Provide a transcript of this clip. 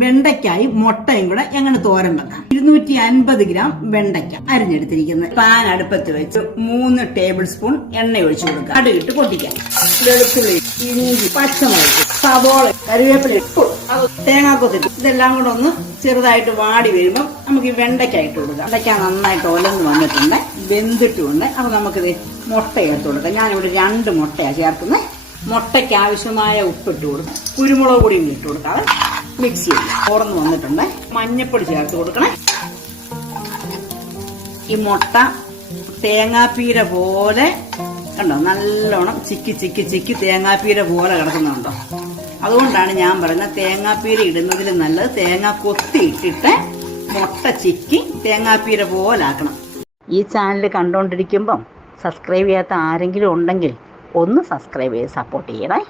വെണ്ടയ്ക്കായും മുട്ടയും കൂടെ എങ്ങനെ തോരൻ വെക്കാം. 250 ഗ്രാം വെണ്ടയ്ക്ക അരിഞ്ഞെടുത്തിരിക്കുന്നത്. പാൻ അടുപ്പത്ത് വെച്ച് 3 ടേബിൾ സ്പൂൺ എണ്ണ ഒഴിച്ചു കൊടുക്കുക. കടുകിട്ട് പൊട്ടിക്കാം. വെളുത്തുള്ളി, ഇഞ്ചി, പച്ചമുളക്, സവോള, കറിവേപ്പില, ഉപ്പ്, തേങ്ങാക്കൊത്തിട്ട് ഇതെല്ലാം കൂടെ ഒന്ന് ചെറുതായിട്ട് വാടി വരുമ്പോൾ നമുക്ക് ഈ വെണ്ടയ്ക്ക ഇട്ട് കൊടുക്കാം. വെണ്ടയ്ക്ക നന്നായിട്ട് ഒലന്ന് വന്നിട്ടുണ്ട്, വെന്തിട്ടുമുണ്ട്. അപ്പൊ നമുക്കിത് മുട്ട ചേർത്ത് കൊടുക്കാം. ഞാനിവിടെ 2 മുട്ടയാണ് ചേർക്കുന്നത്. മുട്ടയ്ക്ക് ആവശ്യമായ ഉപ്പിട്ട് കൊടുക്കാം. കുരുമുളക് പൊടിയും ഇട്ട് കൊടുക്കാതെ മിക്സ് ചെയ്യും. ഓർന്ന് വന്നിട്ടുണ്ട്. മഞ്ഞപ്പൊടി ചേർത്ത് കൊടുക്കണം. ഈ മുട്ട തേങ്ങാപ്പീര പോലെ കണ്ടോ, നല്ലോണം ചിക്കി തേങ്ങാപ്പീര പോലെ കിടക്കുന്നുണ്ടോ. അതുകൊണ്ടാണ് ഞാൻ പറയുന്നത് തേങ്ങാപ്പീര ഇടുന്നതിൽ നല്ലത് തേങ്ങ കൊത്തി ഇട്ടിട്ട് മുട്ട ചിക്കി തേങ്ങാപ്പീര പോലെ ആക്കണം. ഈ ചാനൽ കണ്ടുകൊണ്ടിരിക്കുമ്പം സബ്സ്ക്രൈബ് ചെയ്യാത്ത ആരെങ്കിലും ഉണ്ടെങ്കിൽ ഒന്ന് സബ്സ്ക്രൈബ് ചെയ്ത് സപ്പോർട്ട് ചെയ്യണേ.